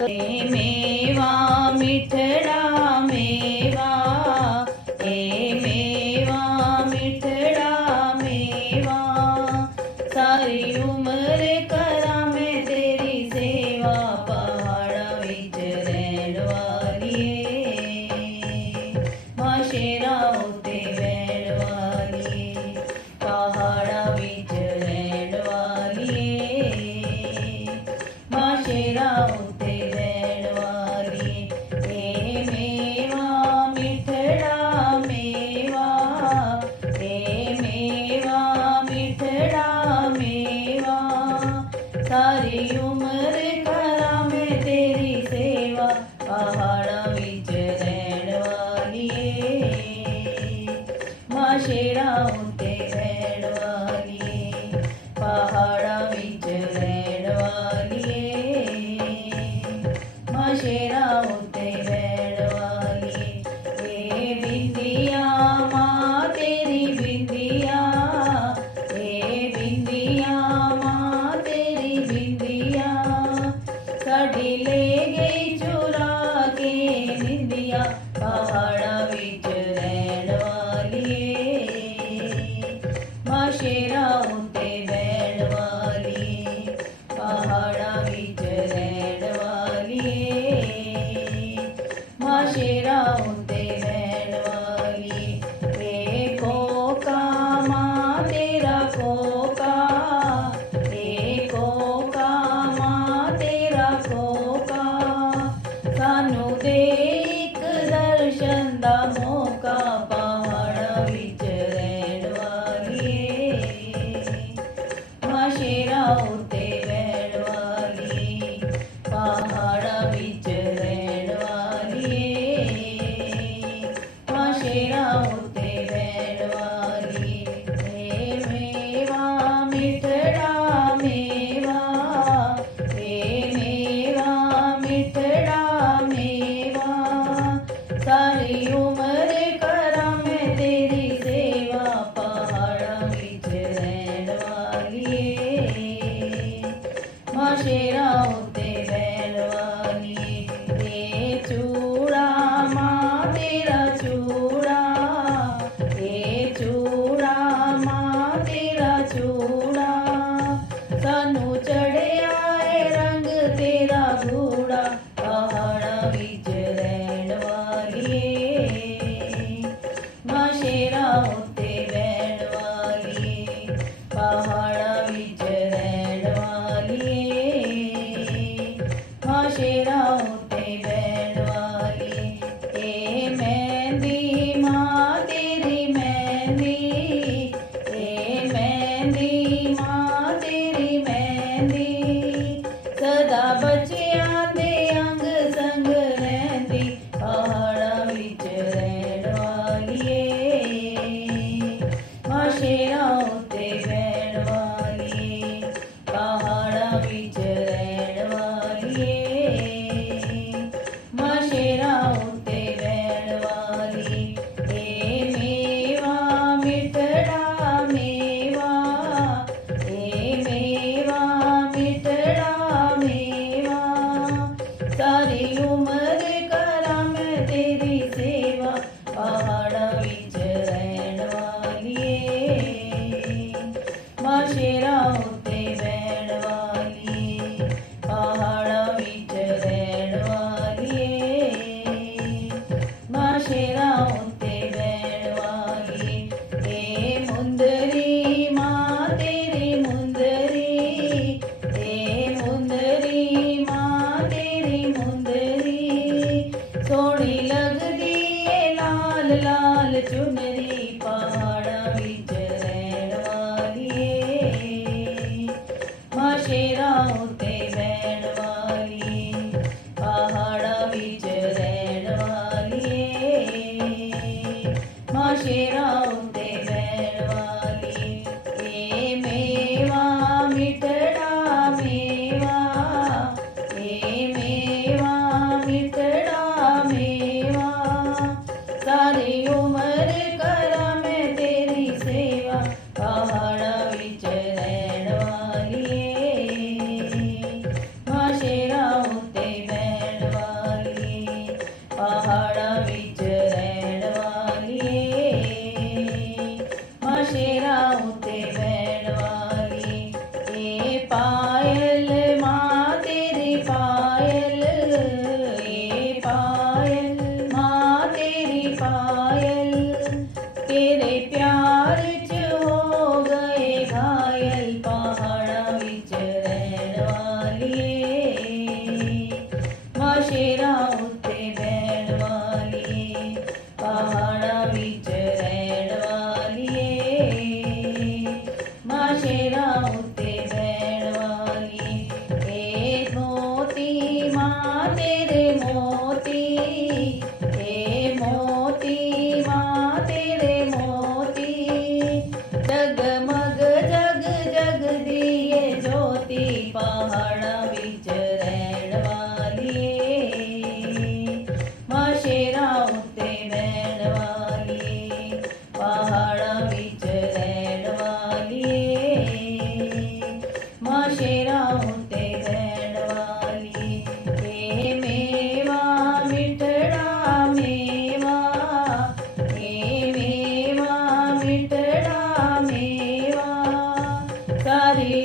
मेवा मिठड़ा मेवा, मेवा मिठड़ा मेवा, सारी उम्र करा मैं तेरी सेवा, पहाड़ा विच रहण वालिए, मां शेरा उत्ते बैण वालिए, पहाड़ा विच रहण वालिए, मां शेरा उत्ते बैण वालिए, मेवा मिठड़ा मेवा, मेवा मिठड़ा मेवा, सारी उम्र करा मैं तेरी सेवा, पहाड़ा विच रहण वालिए, मां शेरा उत्ते बैण वालिए, पहाड़ा विच रहण वालिए, मां शेरा उत्ते बैण वालिए, बिंदिया मां तेरी बिंदिया, बिंदिया मां तेरी बिंदिया, साडी ले गई चुरा के निंदिया, पहाड़ा विच रहण वालिए, मां शेरा उत्ते बैण वालिए, पहाड़ा विच रहण वालिए, मां शेरा उत्ते बैण वालिए, कोका मां तेरा कोका, कोका मां तेरा कोका, सानू दे इक दर्शन दा मौका, पहाड़ा विच रहण वालिए, मां शेरा उत्ते बैण वालिए, पहाड़ा विच रहण वालिए, मां शेरा उत्ते बैण वालिए, मेवा मिठड़ा मेवा, मेवा मिठड़ा मेवा, सारी उम्र करा मैं तेरी सेवा, पहाड़ा विच रहण वालिए, मां शेरा उत्ते बैण वालिए, चूड़ा मां तेरा चूड़ा, चूड़ा मां तेरा चूड़ा, सानू चढ़िया है रंग तेरा गूड़ा, पहाड़ा विच रहण वालिए, मां शेरा उत्ते बैण वालिए, पहाड़ा विच रहण वालिए, मां शेरा उत्ते बैण वालिए, मेहंदी मां तेरी मेहंदी, मेहंदी मां तेरी मेहंदी, सदा बच्चियां दे अंग संग रहिंदी, पहाड़ा विच रहण वालिए, मां शेरा उत्ते बैण वालिए, पहाड़ा विच रहण वालिए, मां शेरा उत्ते बैण वालिए, मेवा मिठड़ा मेवा, मेवा मिठड़ा मेवा, सारी उम्र करा मैं तेरी सेवा, पहाड़ा विच रहण वालिए, मां शेरा उत्ते बैण वालिए, पहाड़ा विच रहण वालिए, मां शेरा उत्ते बैण वालिए, मुंदरी मां तेरी मुंदरी, मुंदरी मां तेरी मुंदरी, ਸ਼ੇਰਾਂ ਉੱਤੇ ਬਹਿਣ ਵਾਲੀਏ, ਪਹਾੜਾਂ ਵਿੱਚ ਰਹਿਣ ਵਾਲੀਏ, ਮਾਂ ਸ਼ੇਰਾਂ ਉੱਤੇ ਬਹਿਣ ਵਾਲੀਏ। ਏ ਮੋਤੀ ਮਾਂ ਤੇਰੇ ਮੋਤੀ, ਏ ਮੋਤੀ ਮਾਂ ਤੇਰੇ ਮੋਤੀ, ਜਗਮਗ ਜਗ ਜਗਦੀਏ ਜੋਤੀ, ਪਹਾੜਾਂ ਵਿੱਚ ਰਹਿਣ ਵਾਲੀਏ, ਮਾਂ ਸ਼ੇਰਾਂ ਉੱਤੇ ਬਹਿਣ ਵਾਲੀਏ, ਪਹਾੜਾਂ ਵਿੱਚ ਰਹਿਣ ਵਾਲੀਏ, ਮਾਂ ਸ਼ੇਰਾਂ ਉੱਤੇ ਬਹਿਣ ਵਾਲੀਏ। ਏ ਮੇਵਾ ਮਿੱਠੜਾ ਮੇਵਾ, ਏ ਮੇਵਾ ਮਿੱਠੜਾ ਮੇਵਾ, ਸਾਰੀ